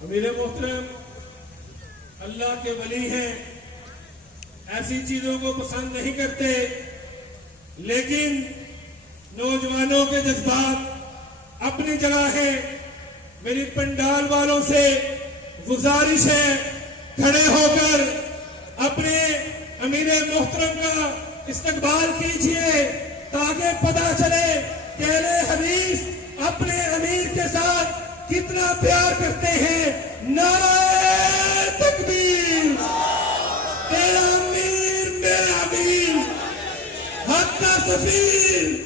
मेरे मोहतरम अल्लाह के वली हैं, ऐसी चीजों को पसंद नहीं करते, लेकिन नौजवानों के जज्बात अपनी जगह है। मेरी पंडाल वालों से गुजारिश है, खड़े होकर अपने अमीर मोहतरम का इस्तकबाल कीजिए ताकि पता चले कि अहले हदीस अपने अमीर के साथ कितना प्यार करते हैं। नारे तकबीर, तेरा अमीर मेरा अमीर, हक का सफीर।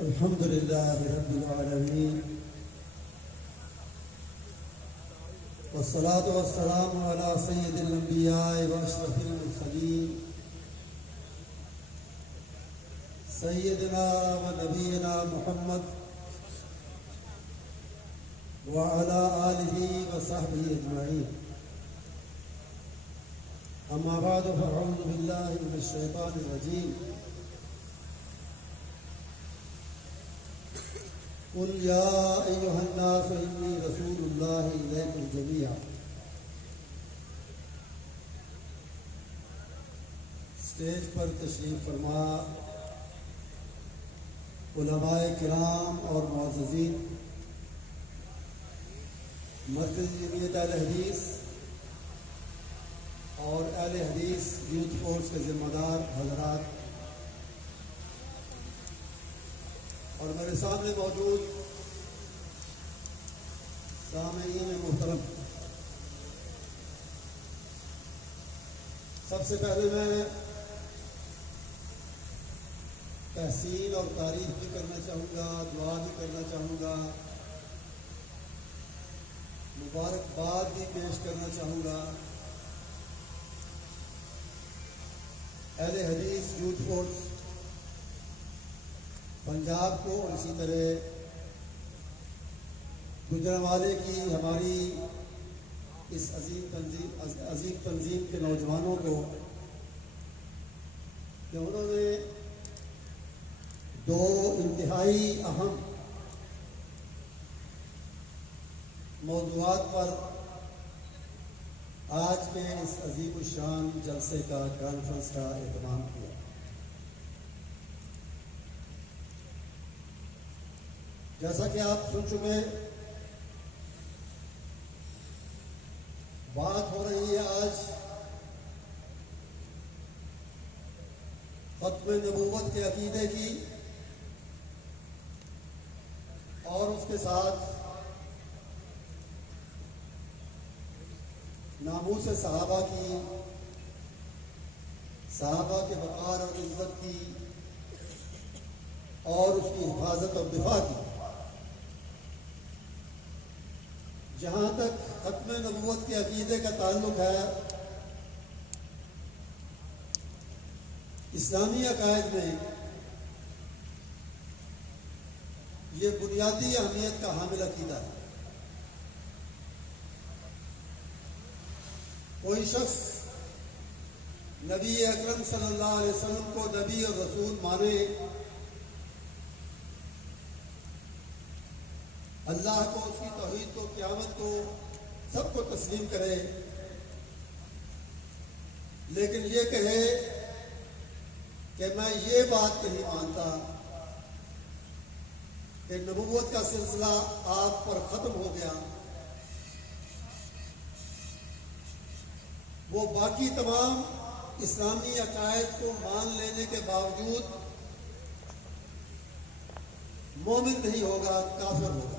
अल्हम्दुलिल्लाह रब्बिल आलमीन वस्सलातु वस्सलामु अला सय्यिदिल अंबिया व अशरफिल मुरसलीन सय्यिदिना व नबीना मुहम्मद व अला आलिहि व सहबिहि अजमईन। अम्मा बाद फअऊज़ु बिल्लाहि मिनश शैतानिर रजीम। कुल या अय्युहन्नास इन्नी रसूलुल्लाहि इलैकुम जमीआ। स्टेज पर तशरीफ फरमा उलमाए किराम और मुअज़्ज़िज़ीन, मरकज़ी जमीयत अहले हदीस और अहले हदीस यूथ फोर्स के जिम्मेदार हज़रात और मेरे सामने मौजूद सामईन मुहतरम, सबसे पहले मैं तहसीन और तारीफ भी करना चाहूँगा, दुआ भी करना चाहूँगा, मुबारकबाद भी पेश करना चाहूँगा अहले हदीस यूथ फोर्स पंजाब को और इसी तरह गुजरांवाले की हमारी इस अजीम तंजीम के नौजवानों को कि उन्होंने दो इंतहाई अहम मौज़ूआत पर आज के इस अजीम शान जलसे का कॉन्फ्रेंस का एहतमाम किया। जैसा कि आप सुन चुके, बात हो रही है आज खत्म नबूवत के अकीदे की और उसके साथ नामूस सहाबा की, सहाबा के वक़ार और इज्जत की और उसकी हिफाजत और दिफा की। जहाँ तक खत्म नबूवत के अकीदे का ताल्लुक है, इस्लामी अकायद में ये बुनियादी अहमियत का हामिल अकीदा है। कोई शख्स नबी अकरम सल्लल्लाहु अलैहि वसल्लम को नबी और रसूल माने, अल्लाह को, उसकी तौहीद को, क़यामत को, सबको तस्लीम करे, लेकिन ये कहे कि मैं ये बात नहीं मानता कि नबूवत का सिलसिला आप पर ख़त्म हो गया, वो बाकी तमाम इस्लामी अकायद को मान लेने के बावजूद मोमिन नहीं होगा, काफिर होगा।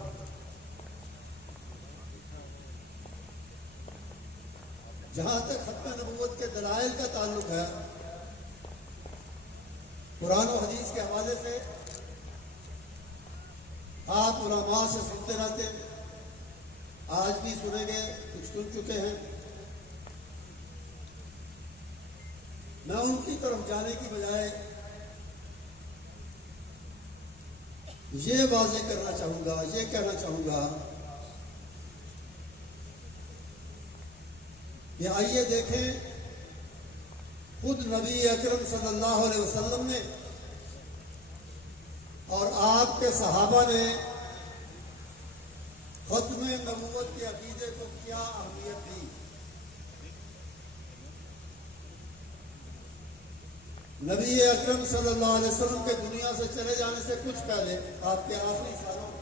जहां तक खत्म नबूवत के दलाइल का ताल्लुक है, कुरान और हदीस के हवाले से आप उलमा से सुनते रहते, आज भी सुनेंगे, कुछ सुन चुके हैं। मैं उनकी तरफ जाने की बजाय ये वाज़ेह करना चाहूँगा, ये कहना चाहूँगा कि आइए देखें, खुद नबी अकरम सल्लल्लाहु अलैहि वसल्लम ने और आपके सहाबा ने खत्म नबूवत के अकीदे को क्या अहमियत दी। नबी अकरम सल्लल्लाहु अलैहि वसल्लम के दुनिया से चले जाने से कुछ पहले, आपके आखिरी सालों में,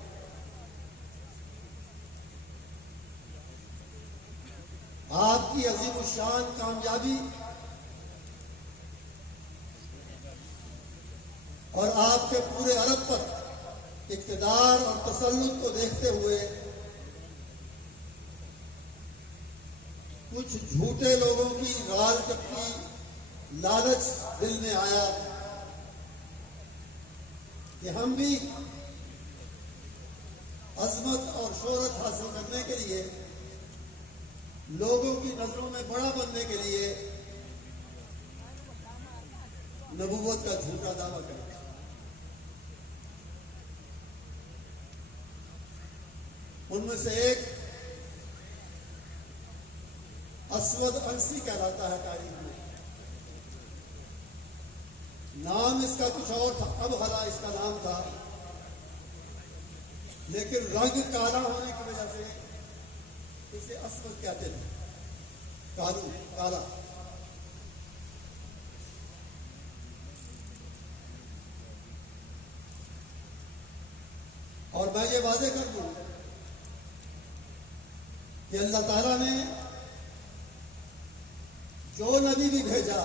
आपकी अजीम शान कामयाबी और आपके पूरे अरब पर इक़्तिदार और तसल्लुत को देखते हुए कुछ झूठे लोगों की गाल टपकी लालच दिल में आया कि हम भी अजमत और शोहरत हासिल करने के लिए, लोगों की नजरों में बड़ा बनने के लिए नबूवत का झूठा दावा करें। उनमें से एक असवद अंसी कहलाता है तारीख में। नाम इसका कुछ और था, अब हला इसका नाम था, लेकिन रंग काला होने की वजह से इसे असवद कहते थे, कालू, काला। और मैं ये वादे कर दूं कि अल्लाह ताला ने जो नबी भी भेजा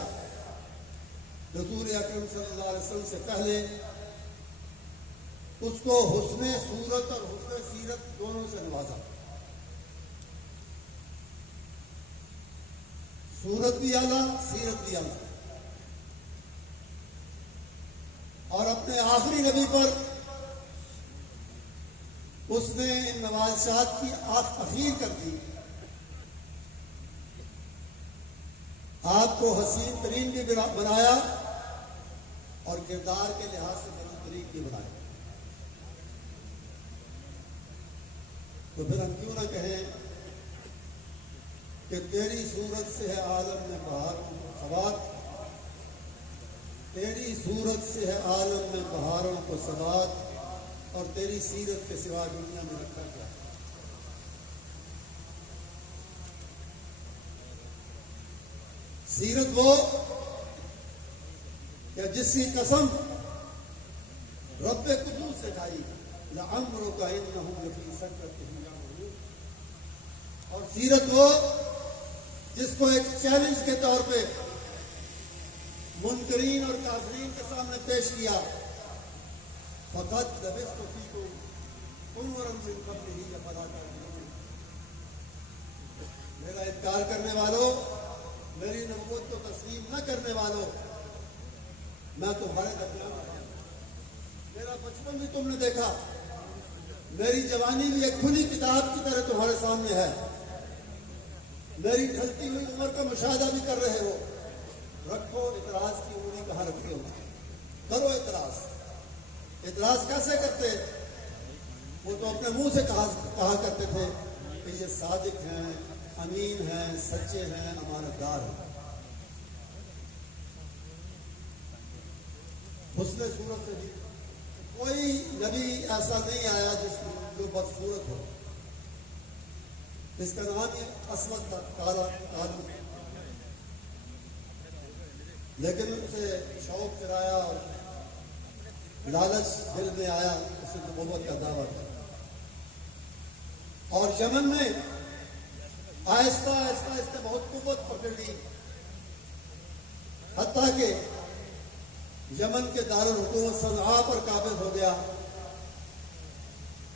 रसूल अकरम सल्लल्लाहु अलैहि वसल्लम से पहले, उसको हुस्ने सूरत और हुस्ने सीरत दोनों से नवाजा। सूरत भी आला, सीरत भी आला। और अपने आखिरी नबी पर उसने इन नवाज़ात की तखीर कर दी। आपको हसीन तरीन भी बनाया और किरदार के लिहाज से बदतरीन भी बनाया। तो फिर हम क्यों ना कहें कि तेरी सूरत से है आलम में बहारों को सवात, तेरी सूरत से है आलम में बहारों को सवात, और तेरी सीरत के सिवा दुनिया में रखा गया। सीरत वो या जिसकी कसम रब्बे कुदूस से खाई, लअम्रो का इन्नहुम लफी सकरतिहिम यामहून। और सीरत वो जिसको एक चैलेंज के तौर पे मुनकरीन और काफरीन के सामने पेश किया। फकत लबिस्तु फीकुम उमरन मिन क़ब्लिही अफ़ला ताक़िलून। मेरा इनकार करने वालों, मेरी नबूवत को तस्लीम न करने वालों, मैं तुम्हारे दरमियान रहा। मेरा बचपन भी तुमने देखा, मेरी जवानी भी एक खुली किताब की तरह तुम्हारे सामने है। मेरी ढलती हुई उम्र का मुशाहदा भी कर रहे हो। रखो इतराज की उंगली कहाँ रखी हो, करो इतराज। इतराज कैसे करते? वो तो अपने मुंह से कहा करते थे कि ये सादिक हैं, अमीन हैं, सच्चे हैं, अमानतदार हैं। हुस्ने सूरत से भी कोई नबी ऐसा नहीं आया जो बदसूरत हो। इसका नाम ही असमत था, काला, कालू। लेकिन उसे शौक चढ़ाया और लालच दिल में आया, उसे नबूवत का दावा किया। और यमन में आहिस्ता आहिस्ता आहिस्ता बहुत कुव्वत पकड़ ली, हत्ता के यमन के दारुल हुकूमत सनआ पर काबिज हो गया।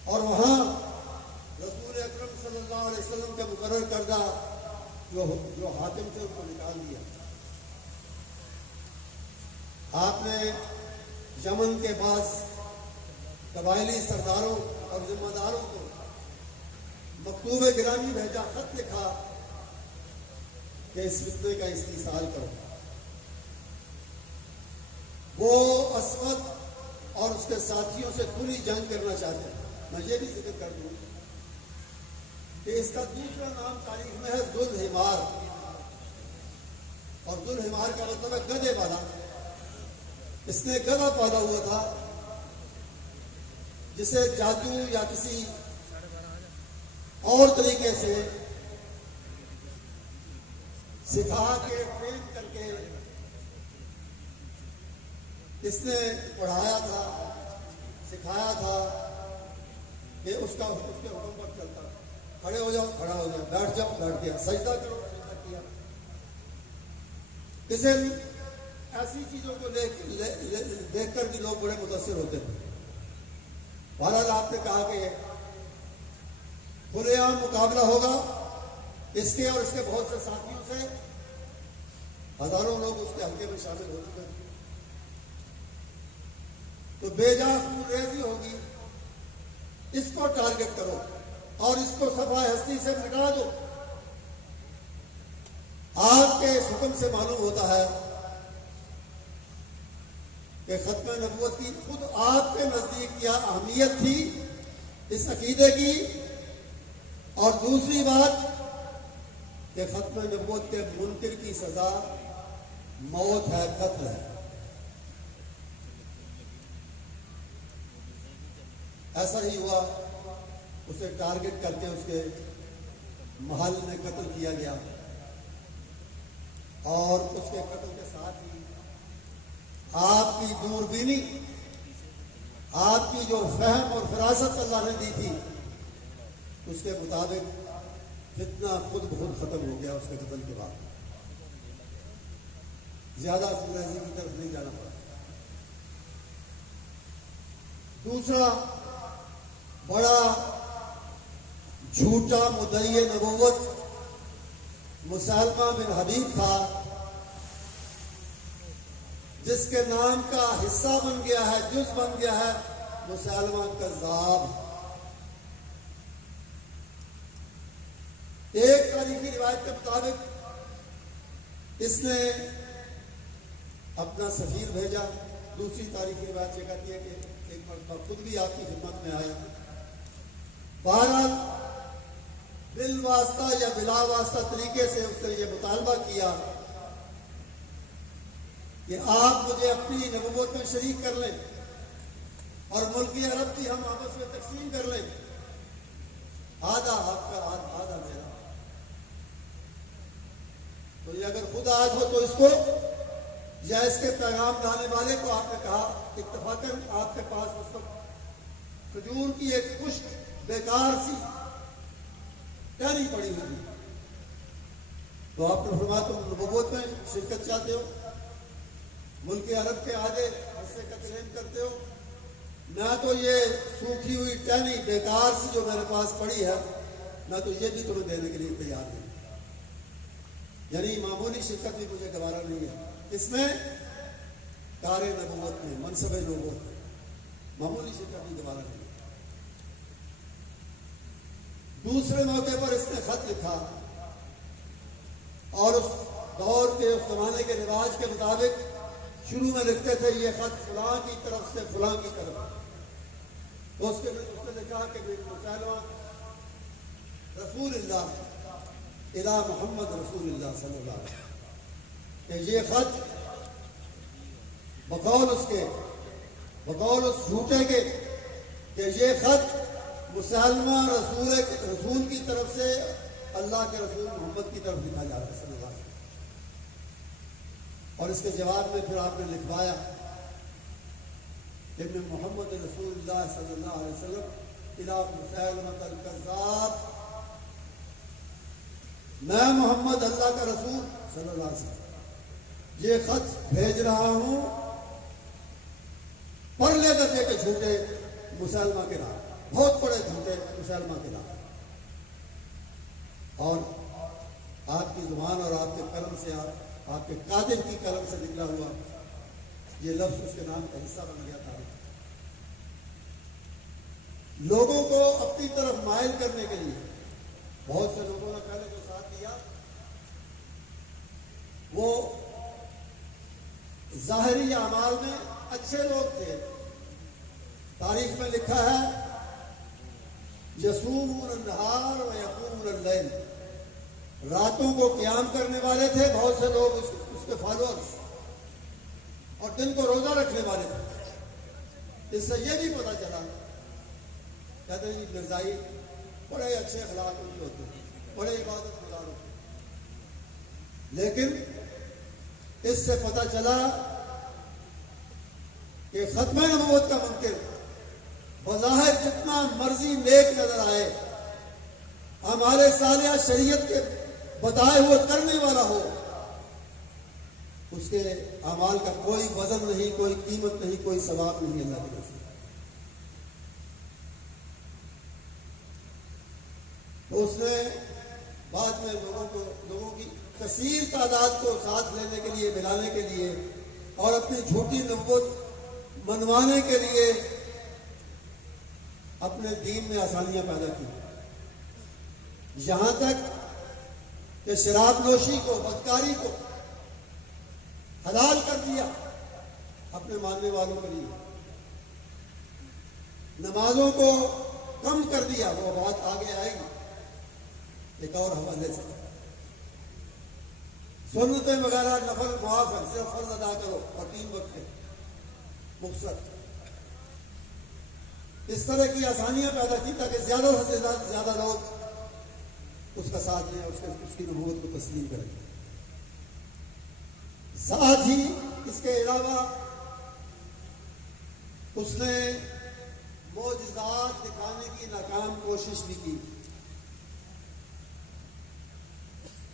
और वहां रसूल अकरम सल्लल्लाहु अलैहि वसल्लम के मुकर्रर करदा जो हाकिम थे उनको निकाल दिया। आपने यमन के पास कबायली सरदारों और जिम्मेदारों को मकतूब गिरामी भेजा, खत लिखा कि इस फितने का इस्तीसाल करो। वो असवद और उसके साथियों से खुली जंग करना चाहते हैं। मैं ये भी जिक्र कर दूं कि इसका दूसरा नाम तारीख में है जुल्हिमार। और जुल हिमार का मतलब है गधे वाला। इसने गधा पाला हुआ था जिसे जादू या किसी और तरीके से सिखा के ट्रेन करके इसने पढ़ाया था, सिखाया था कि उसके हुक्म पर चलता। खड़े हो जाओ, खड़ा हो जाओ, बैठ जाओ, बैठ गया, सजदा करो, सजदा किया। इसे ऐसी चीजों को देख कर भी लोग बड़े मुतासिर होते हैं। बहरहाल आपने कहा कि खुलेआम मुकाबला होगा इसके और इसके बहुत से साथियों से। हजारों लोग उसके हल्के में शामिल हो चुके हैं। तो बेजा रेजी होगी, इसको टारगेट करो और इसको सफा हस्ती से मिटा दो। आपके इस हुक्म से मालूम होता है कि खत्म नबूवत की खुद आपके नजदीक क्या अहमियत थी इस अकीदे की। और दूसरी बात कि खत्म नबूवत के मुनकिर की सजा मौत है, कत्ल है। ऐसा ही हुआ, उसे टारगेट करके उसके महल में कत्ल किया गया और उसके कत्ल के साथ ही आपकी दूरबीनी, आपकी जो फहम और फरासत अल्लाह ने दी थी उसके मुताबिक फितना खुद बहुत खत्म हो गया उसके कत्ल के बाद। ज्यादा गुमराही की तरफ नहीं जाना पड़ा। दूसरा बड़ा झूठा मुद्दई नबूवत मुसलमा बिन हबीब था, जिसके नाम का हिस्सा बन गया है, जुज बन गया है मुसलमा कज़्ज़ाब। एक तारीखी रिवायत के मुताबिक इसने अपना सफीर भेजा। दूसरी तारीखी रिवायत यह कहती है कि एक मरतबा खुद भी आपकी खिदमत में आया। बहरहाल बिल वास्ता या बिला वास्ता तरीके से उसने ये मुतालबा किया कि आप मुझे अपनी नबूवत में शरीक कर लें और मुल्क अरब की हम आपस में तकसीम कर लें, आधा आपका आधा मेरा। तो ये अगर खुद आज हो तो इसको या इसके पैगाम लाने वाले को आपने कहा इत्तफाकन आपके पास उस वक्त खजूर की एक खुश्क बेकार सी टहनी पड़ी हुई, तो आपने फरमाया तुम नबूवत में शिरकत चाहते हो, मुल्क अरब के आधे हिस्से का क्लेम करते हो, ना तो ये सूखी हुई टहनी बेकार सी जो मेरे पास पड़ी है, ना तो ये भी तुम्हें देने के लिए तैयार नहीं। यानी मामूली शिरकत भी मुझे गवारा नहीं है इसमें, कार नबूवत में मनसबे लोगों मामूली शिरकत भी गवारा नहीं। दूसरे मौके पर इसने खत लिखा और उस दौर के उस जमाने के रिवाज के मुताबिक शुरू में लिखते थे ये खत फलां की तरफ से फलां की तरफ। तो उसने लिखा कि मुसलमा रसूलुल्लाह इला मोहम्मद रसूलुल्लाह सल्लल्लाहु अलैहि वसल्लम, कि ये खत बकौल उस झूठे के कि ये खत मुसलमान रसूल की तरफ से अल्लाह के रसूल मोहम्मद की तरफ लिखा जा रहा है सल्लल्लाहु अलैहि वसल्लम। और इसके जवाब में फिर आपने लिखवाया इब्न मोहम्मद रसूलुल्लाह सल्लल्लाहु अलैहि वसल्लम इला मुसलमत अल कज़्ज़ाब, मैं मोहम्मद अल्लाह का रसूल सल्लल्लाहु अलैहि वसल्लम ये खत भेज रहा हूं परले दर्जे के झूठे मुसलमान के नाम, बहुत बड़े झूठे मुसलमान के नाम। और आपकी जुबान और आपके कलम से, आपके कादिर की कलम से निकला हुआ ये लफ्ज उसके नाम का हिस्सा बन गया था। लोगों को अपनी तरफ माइल करने के लिए बहुत से लोगों ने पहले जो साथ दिया वो जाहिरी अमाल में अच्छे लोग थे। तारीख में लिखा है यसूमून अन्नहार व यक़ूमून अल-लैल, रातों को क्याम करने वाले थे बहुत से लोग, उसके फॉलोअर्स, और दिन को रोजा रखने वाले थे। इससे यह भी पता चला, कहते हैं जी मिर्जाई बड़े अच्छे अखलाक उनके होते हैं, बड़े इबादत गुजार होते हैं, लेकिन इससे पता चला कि खत्म नबूवत का मुमकिन बज़ाहिर जितना मर्जी नेक नजर आए, हमारे सालिया शरीयत के बताए हुए करने वाला हो, उसके अमाल का कोई वजन नहीं, कोई कीमत नहीं, कोई सवाब नहीं अल्लाह की तरफ से। तो उसने बाद में लोगों की कसीर तादाद को साथ लेने के लिए, मिलाने के लिए और अपनी झूठी नबूवत मनवाने के लिए अपने दीन में आसानियां पैदा की, यहां तक कि शराब नोशी को, बदकारी को हलाल कर दिया अपने मानने वालों के लिए, नमाजों को कम कर दिया। वो बात आगे आएगी एक और हवाले से। सुन्नतें वगैरह नफल मुआफ है, सिर्फ फर्ज अदा करो और 3 वक्त के मुख्तर, इस तरह की आसानियां पैदा की ताकि ज्यादा से ज्यादा लोग उसका साथ लें, उसकी नबूवत को तस्लीम करें। साथ ही इसके अलावा उसने मोजज़ात दिखाने की नाकाम कोशिश भी की।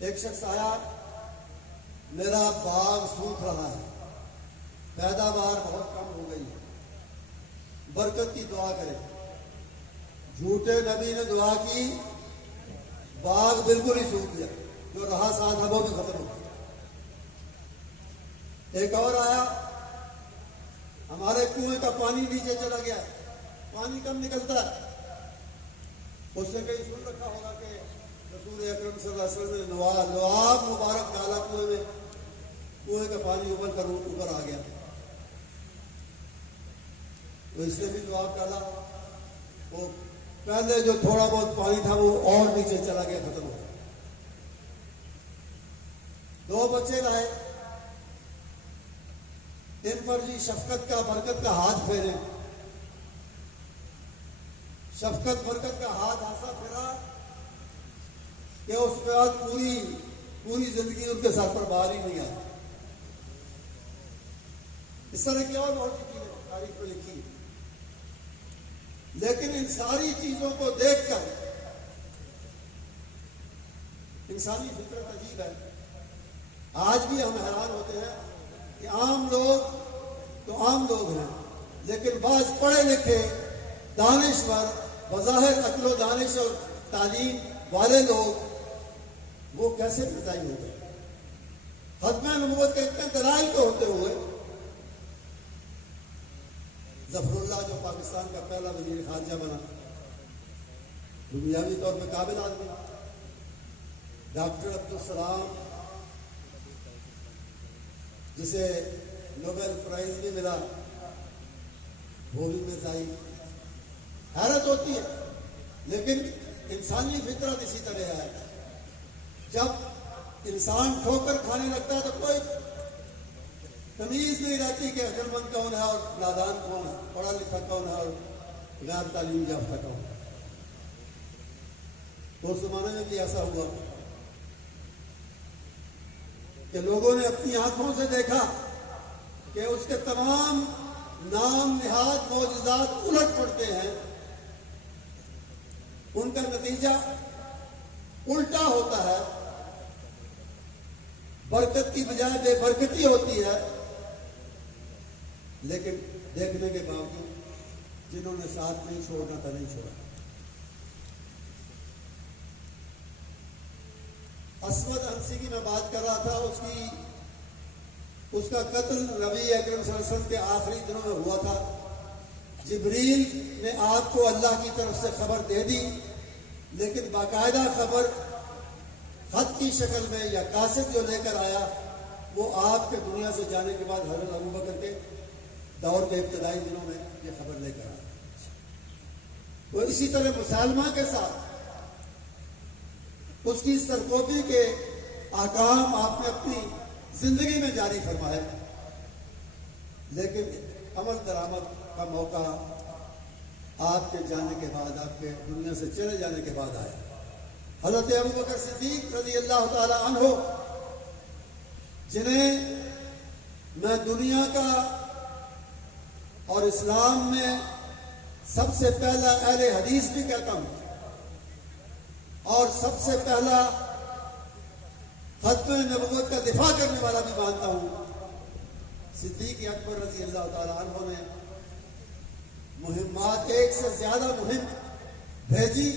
एक शख्स आया, मेरा बाग सूख रहा है, पैदावार बहुत कम हो गई है, बरकत की दुआ करें। झूठे नबी ने दुआ की, बाग बिल्कुल ही सूख गया, जो रहा साथ है वो भी खत्म हो गया। एक और आया, हमारे कुएं का पानी नीचे चला गया, पानी कम निकलता है। उसने कहीं सुन रखा होगा कि रसूल अकरम सल्लल्लाहु अलैहि वसल्लम ने लुआब मुबारक डाला कुएं में, कुएं का पानी उबल कर ऊपर आ गया, तो इसने भी लुआब डाला, वो पहले जो थोड़ा बहुत पानी था वो और नीचे चला गया, खत्म हो गया। 2 बच्चे लाए, इन पर जी शफकत का, बरकत का हाथ फेरे। शफकत बरकत का हाथ ऐसा फेरा कि उसके बाद पूरी जिंदगी उनके सर पर बाहर ही नहीं आई। इस तरह की और बहुत सी चीजें तारीख में लिखी, लेकिन इन सारी चीजों को देखकर इंसानी फितरत अजीब है। आज भी हम हैरान होते हैं कि आम लोग तो आम लोग हैं, लेकिन बाज पढ़े लिखे दानिश्वर, बज़ाहिर अक्ल दानिश और तालीम वाले लोग, वो कैसे फिजाई हो गए। खत्म नबूवत के इतने दलाइल को होते हुए जफरुल्लाह जो पाकिस्तान का पहला वजीर खारजा बना, दुनियावी तौर पर काबिल आदमी, डॉक्टर अब्दुल सलाम जिसे नोबेल प्राइज भी मिला, वो भी मिर्जाई। हैरत होती है, लेकिन इंसानी फितरत इसी तरह है। जब इंसान ठोकर खाने लगता है तो कोई तमीज नहीं रहती कि अक्लमंद कौन है और नादान कौन है, पढ़ा लिखा कौन है और गैर तालीम याफ्ता कौन है। तो उस जमाने में भी ऐसा हुआ कि लोगों ने अपनी आंखों से देखा कि उसके तमाम नाम निहाद मौजूदात उलट पड़ते हैं, उनका नतीजा उल्टा होता है, बरकत की बजाय बेबरकती होती है। लेकिन देखने के बावजूद जिन्होंने साथ नहीं छोड़ना था नहीं छोड़ा। असवद अंसी की मैं बात कर रहा था, उसका कत्ल नबी अकरम सल्लल्लाहु अलैहि वसल्लम के आखिरी दिनों में हुआ था। जिब्रील ने आपको अल्लाह की तरफ से खबर दे दी, लेकिन बाकायदा खबर खत की शक्ल में या कासिद जो लेकर आया वो आपके दुनिया से जाने के बाद हज़रत अबू बकर के दौर के इब्तदाई दिनों में ये खबर लेकर आया। तो इसी तरह मुसलमान के साथ उसकी सरकोपी के आकाम आपने अपनी जिंदगी में जारी फरमाए, लेकिन अमल दरामद का मौका आपके जाने के बाद, आपके दुनिया से चले जाने के बाद आया। हज़रत अबू बकर सिद्दीक रज़ी अल्लाह ताला अन्हो, जिन्हें मैं दुनिया का और इस्लाम में सबसे पहला अहले हदीस भी कहता हूं और सबसे पहला खत्म नबूवत का दिफा करने वाला भी मानता हूं, सिद्दीक अकबर रज़ी अल्लाह ताला अन्हो ने मुहिम्मात, एक से ज्यादा मुहिम भेजी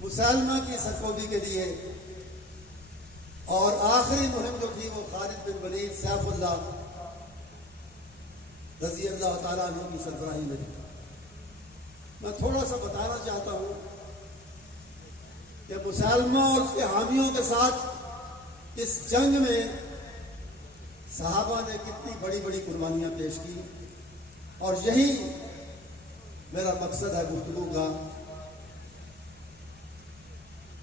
मुसलमा की सरकोबी के लिए, और आखिरी मुहिम जो थी वो खालिद बिन वलीद सैफुल्लाह रज़ी अल्लाह ताला अन्हु की सरबराही में थी। मैं थोड़ा सा बताना चाहता हूं कि मुसलमा और उसके हामियों के साथ इस जंग में सहाबा ने कितनी बड़ी बड़ी कुर्बानियां पेश की, और यही मेरा मकसद है गुफ्तगू का।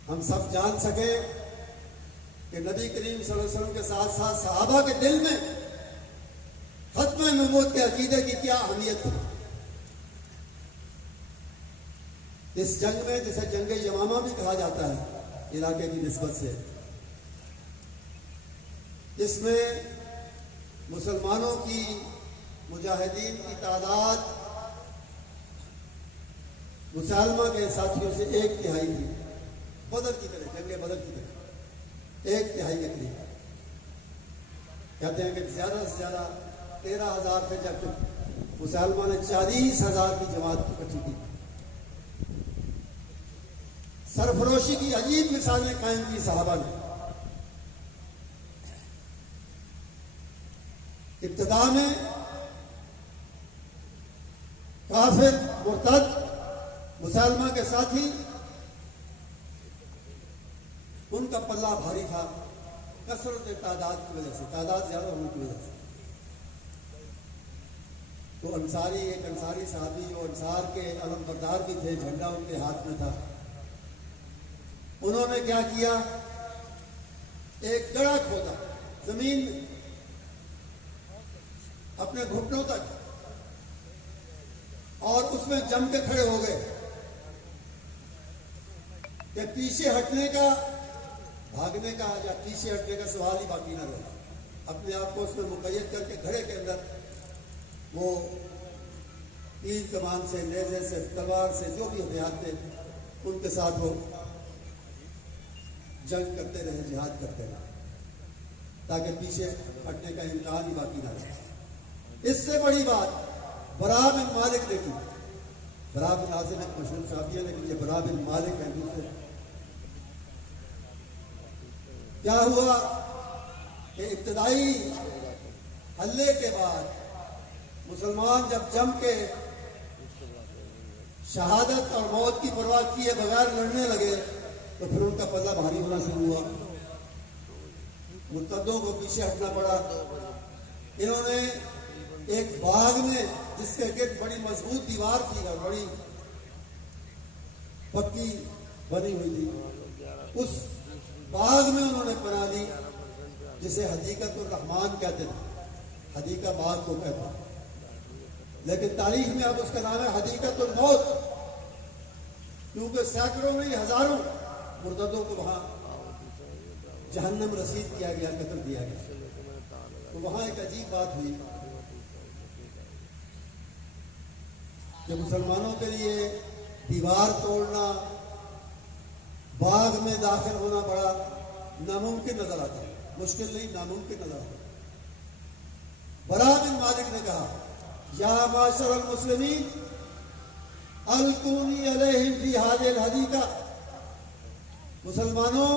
हम सब जान सके कि नबी करीम सल्लल्लाहु अलैहि वसल्लम के साथ साथ सहाबा के दिल में खत्म नबूवत के अकीदे की क्या अहमियत थी। इस जंग में, जिसे जंग यमामा भी कहा जाता है इलाके की निस्बत से, इसमें मुसलमानों की, मुजाहिदीन की तादाद मुसलमा के साथियों से 1/3 थी। बदर की तरह, जंग बदर की तरह 1/3 के करीब। कहते हैं कि ज्यादा से ज्यादा 13,000 थे, जबकि मुसलमान ने 40,000 की जमात इकट्ठी की। सरफरोशी की अजीब मिसालें कायम की सहाबा ने। इब्तिदा में काफिर, मुर्तद, मुसलमान के साथी, उनका पल्ला भारी था कसरत तादाद की वजह से, तादाद ज्यादा होने की वजह से। तो अंसारी, एक अंसारी साहबी जो अंसार के अलमबरदार भी थे, झंडा उनके हाथ में था, उन्होंने क्या किया, एक गड़ा खोदा जमीन में अपने घुटनों तक, और उसमें जम के खड़े हो गए कि पीछे हटने का, भागने का या पीछे हटने का सवाल ही बाकी ना रहा। अपने आप को उसमें मुक़य्यद करके घड़े के अंदर वो तीर कमान से, नेज़े से, तलवार से, जो भी हथियार थे उनके साथ वो जंग करते रहे, जिहाद करते रहे, ताकि पीछे हटने का इम्कान ही बाकी ना रहे। इससे बड़ी बात बरा बिन मालिक ने की। बरा बिन आज़िम एक मशहूर साहबी है, लेकिन ये बरा बिन मालिक है दूसरे। क्या हुआ कि इब्तिदाई हल्ले के बाद मुसलमान जब जम के शहादत और मौत की परवाह किए बगैर लड़ने लगे, तो फिर उनका पल्ला भारी होना शुरू हुआ। मुर्तदों को पीछे हटना पड़ा। इन्होंने एक बाग में, जिसके गिर्द बड़ी मजबूत दीवार थी और बड़ी पक्की बनी हुई थी, उस बाग में उन्होंने बना ली, जिसे हदीकतुर रहमान कहते थे। हदीका बाग को कहते हैं, लेकिन तारीख में अब उसका नाम है हदीकतुल मौत, क्योंकि सैकड़ों में हजारों मुर्तदों को वहां जहन्नम रसीद किया गया, कत्ल किया गया। तो वहां एक अजीब बात हुई कि मुसलमानों के लिए दीवार तोड़ना, बाग में दाखिल होना बड़ा नामुमकिन नजर आता, मुश्किल नहीं, नामुमकिन नजर आता। बरा बिन मालिक ने कहा, या माशर अल मुस्लिमीन अलकुनी अलैहिम फी हादिल हदीका, मुसलमानों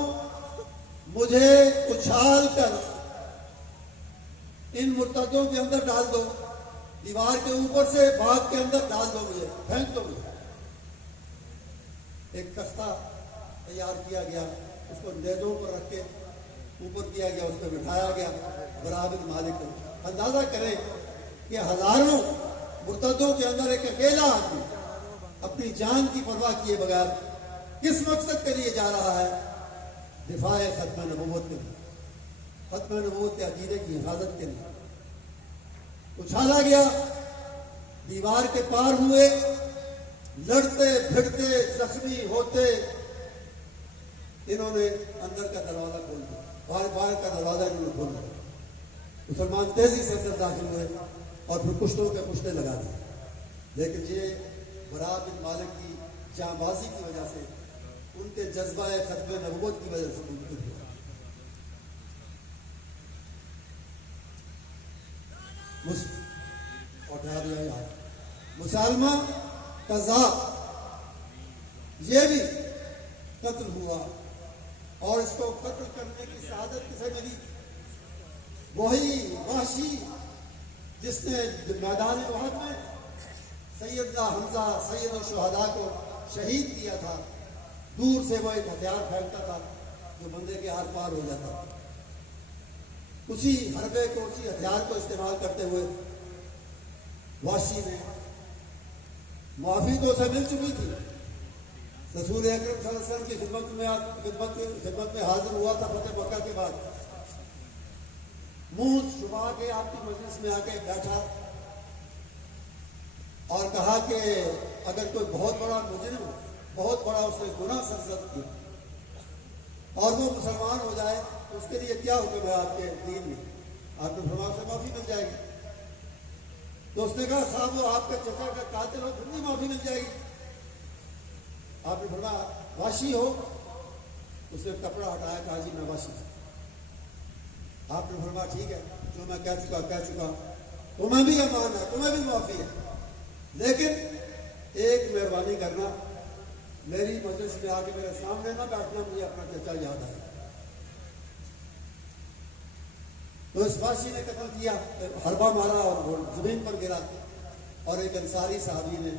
मुझे उछाल कर इन मुर्तदों के अंदर डाल दो, दीवार के ऊपर से बाग के अंदर डाल दो, मुझे फेंक दो। मुझे एक तख्ता तैयार किया गया, उसको नेज़ों पर रख के ऊपर किया गया, उस पर बिठाया गया। बरा बिन मालिक को अंदाजा करें कि हजारों मुर्तदों के अंदर एक अकेला आदमी अपनी जान की परवाह किए बगैर किस मकसद के लिए जा रहा है? दिफाए खत्म नबूवत के लिए, खत्म नबूवत के अकीदे की हिफाजत के लिए। उछाला गया, दीवार के पार हुए, लड़ते भिड़ते जख्मी होते इन्होंने अंदर का दरवाजा खोल दिया, बाहर का दरवाजा इन्होंने खोल दिया। मुसलमान तेजी से अंदर दाखिल हुए और फिर कुश्तों के कुश्ते लगा दिए। लेकिन ये बरा बिन मालिक की जांबाजी की वजह से, उनके जज्बा खत्म नबूवत की वजह से मुमकिन हुआ। मुसलमा कज़ाब ये भी कत्ल हुआ और इसको कत्ल करने की शहादत किसे मिली? वही वाशी जिसने मैदान उहद में सैयदना हमजा सैयद शुहदा को शहीद किया था। दूर से वो एक हथियार फेंकता था जो बंदे के आर पार हो जाता था। उसी हरबे को, उसी हथियार को इस्तेमाल करते हुए वाशी ने, माफी तो उसे मिल चुकी थी, रसूल अकरम सल्लल्लाहु अलैहि वसल्लम की खिदमत में हाजिर हुआ था फतेह मक्का के बाद। मुंह छुपा के आपकी मजलिस में आके बैठा और कहा कि अगर कोई बहुत बड़ा मुजरिम, बहुत बड़ा उसने गुनाह सरजद किया और वो मुसलमान हो जाए तो उसके लिए क्या हुक्म है आपके दीन में? आपने फरमाया से माफी मिल जाएगी। तो उसने कहा साहब वो आपके चचा का कातिल हो फिर भी माफी मिल जाएगी। आपने फरमाया वाशी हो? उसने कपड़ा हटाया, कहा जी मैं वाशी। आपने फरमाया ठीक है, जो मैं कह चुका तुम्हें भी अमान है, तुम्हें भी माफी है, लेकिन एक मेहरबानी करना, मेरी मजलिस में आके मेरे सामने ना बैठना, मुझे अपना चचा याद आया। तो इस वाशी ने कत्ल किया, हरबा मारा और वो जमीन पर गिरा और एक अंसारी साहबी ने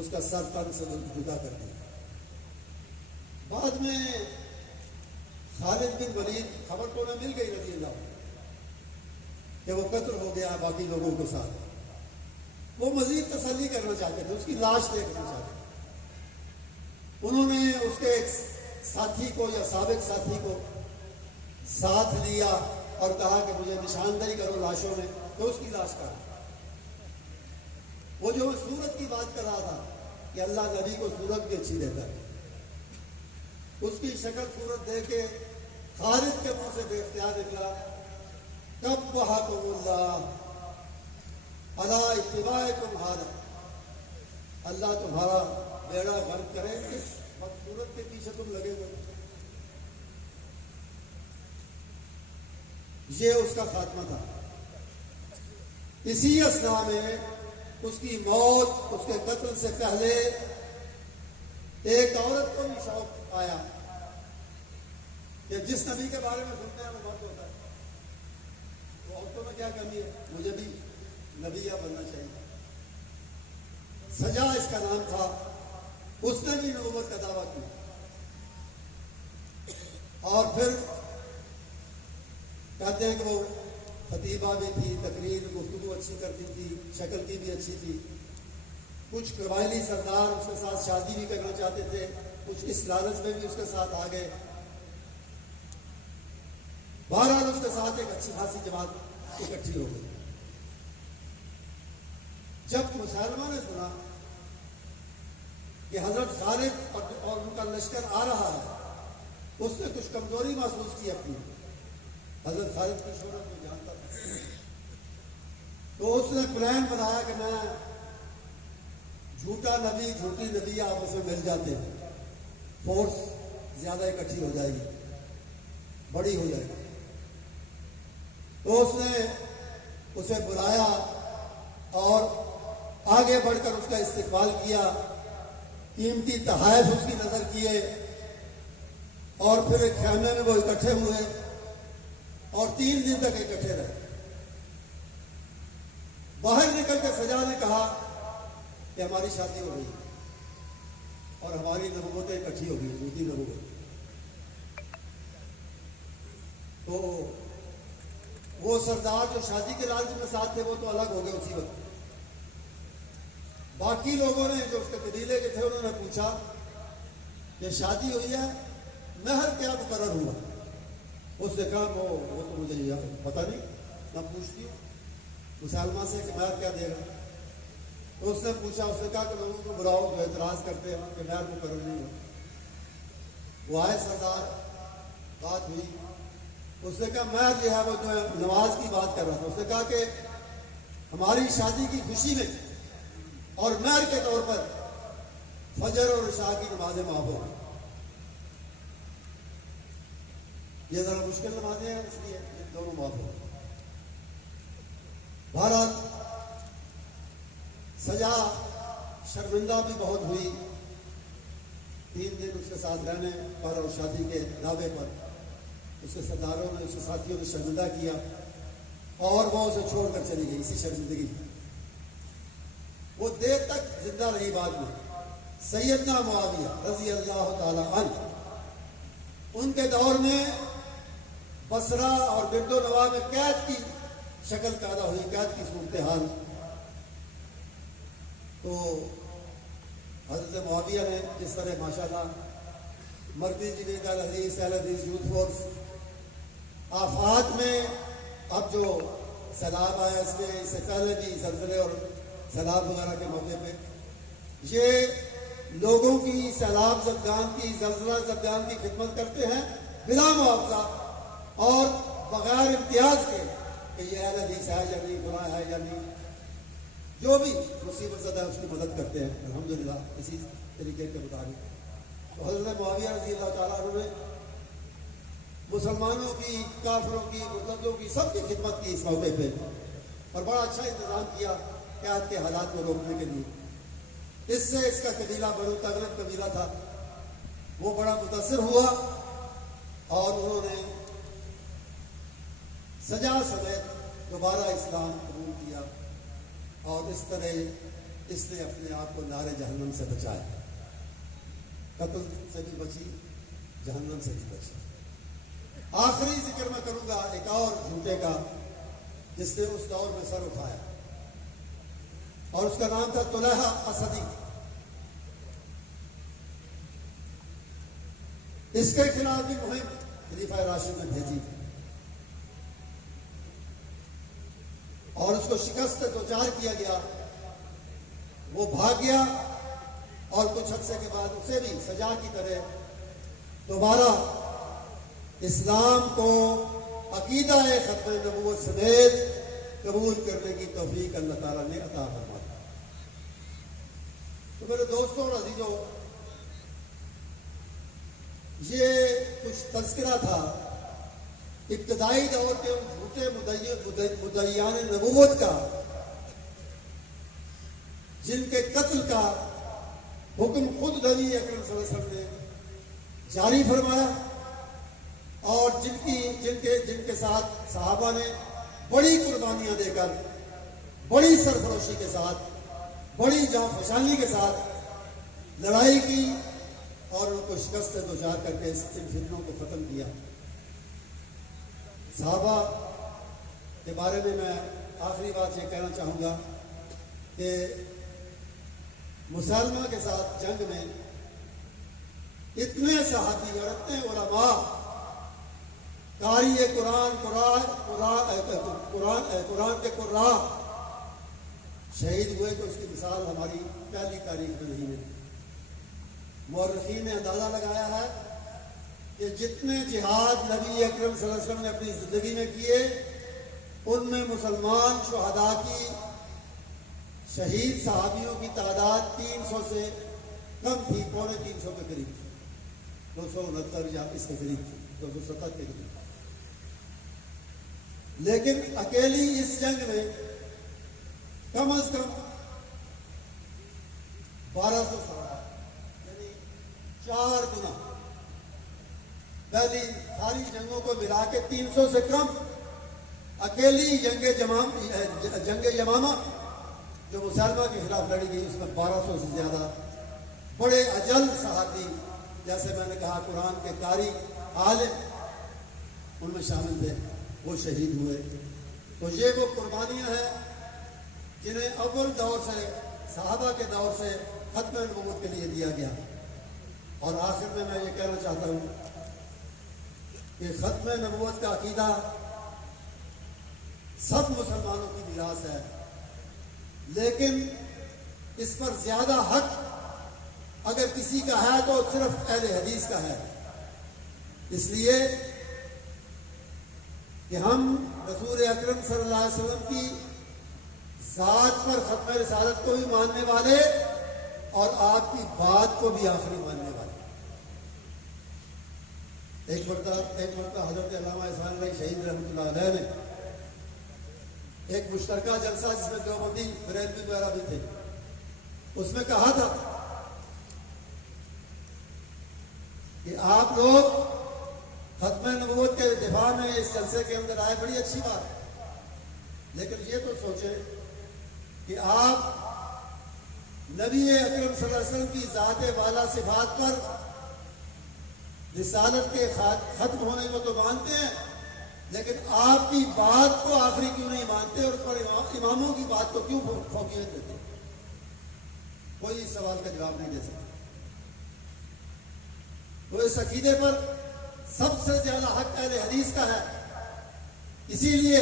उसका सर तन से जुदा कर दिया। बाद में खालिद बिन वलीद खबर को न मिल गई रजी अल्लाह कि वो कत्ल हो गया बाकी लोगों के साथ। वो मजीद तसल्ली करना चाहते थे, उसकी लाश देखना चाहते थे। उन्होंने उसके एक साथी को या साबिक साथी को साथ लिया और कहा कि मुझे निशानदेही करो लाशों में। तो उसकी लाश का वो जो सूरत की बात कर रहा था कि अल्लाह नबी को सूरत भी अच्छी देता है, उसकी शक्ल सूरत देख के खालिद के मुंह से बेख्तियार निकला, कब वहाकुमुल्लाह अला इत्तिबाइकुम हादा, अल्लाह तुम्हारा बेड़ा गर्क करे, इस सूरत के पीछे तुम लगे हुए। ये उसका खात्मा था। इसी असना में उसकी मौत, उसके कत्ल से पहले एक औरत को भी शौक आया कि जिस नबी के बारे में सुनते हैं वो मर्द होता है, तो औरतों में क्या कमी है, मुझे भी नबिया बनना चाहिए। सजा इसका नाम था। उसने भी नबूवत का दावा किया और फिर कहते हैं कि वो खतीबा भी थी, तकरीर गुफ्तगू अच्छी करती थी, शक्ल की भी अच्छी थी। कुछ कबायली सरदार उसके साथ शादी भी करना चाहते थे, कुछ इस लालच में भी उसके साथ आ गए। बहरहाल उसके साथ एक अच्छी खासी जमात इकट्ठी हो गई। जब मुसलमान ने सुना कि हजरत खालिद और उनका लश्कर आ रहा है, उसने कुछ कमजोरी महसूस की अपनी। हजरत खालिद की शोहरत में जानता था, तो उसने प्लान बनाया कि मैं झूठा नबी, झूठी नबी आपस में मिल जाते हैं, फोर्स ज्यादा इकट्ठी हो जाएगी, बड़ी हो जाएगी। तो उसने उसे बुलाया और आगे बढ़कर उसका इस्तेमाल किया, कीमती तहाइफ उसकी नजर किए और फिर एक खेमे में वो इकट्ठे हुए और 3 दिन तक इकट्ठे रहे। बाहर निकल कर सजा ने कहा कि हमारी शादी हो गई और हमारी नबूवतें इकट्ठी हो गई, झूठी नबूवत। तो वो सरदार जो शादी के लालच में साथ थे वो तो अलग हो गए उसी वक्त। बाकी लोगों ने जो उसके कबीले के थे उन्होंने पूछा कि शादी हुई है, महर क्या मुकर्रर हुआ? उसने कहा वो तो मुझे पता नहीं, मैं पूछती हूँ मुसलमान से कि महर क्या देगा। तो उसने पूछा, उसने कहा कि लोगों को बुलाओ जो एतराज करते हैं कि महर मुकर्रर नहीं हुआ। वो आए सरदार, बात हुई, उसने कहा महर जो है वो जो है नमाज की बात कर रहा था। उसने कहा कि हमारी शादी की खुशी में और महर के तौर पर फजर और इशा की नमाजें माफ हो गई। ये जरा मुश्किल नमाजें हैं, इसलिए ये दोनों माफ हो गए। भारत सजा शर्मिंदा भी बहुत हुई। 3 दिन उसके साथ रहने पर और शादी के दावे पर उसके सरदारों ने, उसके साथियों ने शर्मिंदा किया और वो उसे छोड़कर चली गई। इसी शर्मिंदगी वो देर तक जिंदा रही। बाद में सैयदना मुआविया रजी अल्लाह ताला अन्हु, उनके दौर में बसरा और बिरदो नवा में कैद की शक्ल पैदा हुई, कैद की सूरत हाल। तो हजरत मुआविया ने जिस तरह माशाल्लाह मर्दी जिनेद अल हदीस यूथ फोर्स आफात में, अब जो सैलाब आया इसमें, इससे पहले भी जलजले और सैलाब वगैरह के मौके पे ये लोगों की, सैलाब जदगान की, जलजला जदगान की खिदमत करते हैं बिला मुआवजा और बगैर इम्तियाज के कि ये अहल हदीस है या नहीं, गुनाह है या नहीं, जो भी मुसीबत ज़दा उसकी मदद करते हैं अल्हम्दुलिल्लाह इसी तरीके के मुताबिक। तो हज़रत मुआविया रज़ी अल्लाह ताला अन्हु ने मुसलमानों की, काफिरों की, मुर्तदों की, सबकी खिदमत की इस मौके पे और बड़ा अच्छा इंतजाम किया क़याद के हालात को रोकने के लिए। इससे इसका कबीला बनु तगलब कबीला था, वो बड़ा मुतासिर हुआ और उन्होंने सजा समेत दोबारा इस्लाम कबूल किया और इस तरह इसने अपने आप को नारे जहन्नम से बचाया। कत्ल से भी बची, जहन्नम से भी बची। आखिरी जिक्र मैं करूंगा एक और झूठे का जिसने उस दौर में सर उठाया और उसका नाम था तुलहा असदी। इसके खिलाफ भी मुहिम खलीफा राशिद ने भेजी और उसको शिकस्त दोचार किया गया। वो भाग गया और कुछ अरसे के बाद उसे भी सजा की तरह दोबारा इस्लाम को अकीदा खत्म नबूवत समेत कबूल करने की तौफीक अल्लाह ताला ने अता फरमाई। तो मेरे दोस्तों और अजीजों, ये कुछ तज़किरा था इब्तदाई दौर के उन झूठे मुद्दईयान नबूवत का जिनके कत्ल का हुक्म खुद नबी अकरम सल्लल्लाहु अलैहि वसल्लम ने जारी फरमाया और जिनके साथ सहाबा ने बड़ी कुर्बानियां देकर, बड़ी सरफरोशी के साथ, बड़ी जांफशानी के साथ लड़ाई की और उनको शिकस्त से दोचार करके इन फितनों को खत्म किया। सहाबा के बारे में मैं आखिरी बात ये कहना चाहूँगा कि मुसलमान के साथ जंग में इतने सहाबी और इतने उलमा कारी कुरान के कुर्रा शहीद हुए तो उसकी मिसाल हमारी पहली तारीख में नहीं है। मुअर्रिखीन ने अंदाजा लगाया है कि जितने जिहाद नबी अकरम सल्लल्लाहु अलैहि वसल्लम ने अपनी जिंदगी में किए उनमें मुसलमान शुहदा की, शहीद सहाबियों की तादाद 300 से कम थी, 250 के करीब, 269 या इसके करीब थी, 270 के करीब। लेकिन अकेली इस जंग में कम अज कम 1200 सहाबा, यानी 4 गुना। पहली सारी जंगों को मिला के 300 से कम अकेली जंग यमामा जो मुसलमान के खिलाफ लड़ी गई उसमें 1200 से ज्यादा बड़े अजल सहाबी, जैसे मैंने कहा कुरान के कारी आलिम उनमें शामिल थे, वो शहीद हुए। तो ये वो कुर्बानियां हैं जिन्हें अव्वल दौर से, सहाबा के दौर से खत्म नबूवत के लिए दिया गया। और आखिर में मैं ये कहना चाहता हूँ कि खत्म नबूवत का अकीदा सब मुसलमानों की विरासत है, लेकिन इस पर ज्यादा हक अगर किसी का है तो सिर्फ अहले हदीस का है। इसलिए कि हम रसूल अकरम सल्लल्लाहु अलैहि वसल्लम की जात पर खत्म रिसालत को भी मानने वाले और आपकी बात को भी आखिरी मानने वाले। एक मरतबा हजरत अल्लामा इस्माइल भाई शहीद रहमतुल्लाह अलैह ने एक मुश्तरका जलसा जिसमें देवबंदी फरेलवी द्वारा भी थे, उसमें कहा था कि आप लोग खत्म नबूवत के दिफा में इस जलसे के अंदर आए, बड़ी अच्छी बात, लेकिन ये तो सोचें कि आप नबी अकरम सल्लल्लाहु अलैहि वसल्लम की ज़ात वाला सिफात पर रिसालत के खत्म होने को तो मानते हैं, लेकिन आपकी बात को आखिरी क्यों नहीं मानते और उस पर इमामों की बात को क्यों फौकियत देते? कोई इस सवाल का जवाब नहीं दे सकता। तो इस अकीदे पर सबसे ज्यादा हक अहले हदीस का है। इसीलिए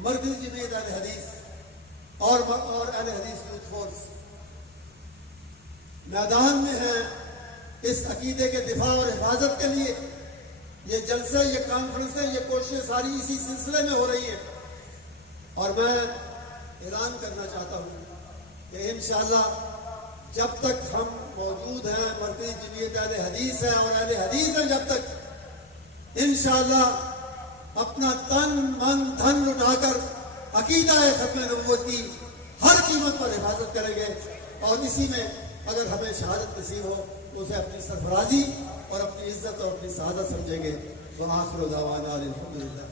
मरकज़ी जमीयत अहले हदीस और अहले हदीस यूथ फोर्स मैदान में है इस अकीदे के दिफा और हिफाजत के लिए। ये जलसे, ये कॉन्फ्रेंसें, ये कोशिशें सारी इसी सिलसिले में हो रही है। और मैं ऐलान करना चाहता हूँ कि इंशाअल्लाह जब तक हम मौजूद हैं, मरकज़ी जमीयत अहले हदीस है और अहले हदीस हैं, जब तक इंशाअल्लाह अपना तन मन धन लुटाकर अकीदा खत्म नबूवत की हर कीमत पर हिफाजत करेंगे। और इसी में अगर हमें शहादत नसीब हो तो उसे अपनी सरफराजी और अपनी इज्जत और अपनी सआदत समझेंगे। तो आखिर दावाना अल्हम्दुलिल्लाह।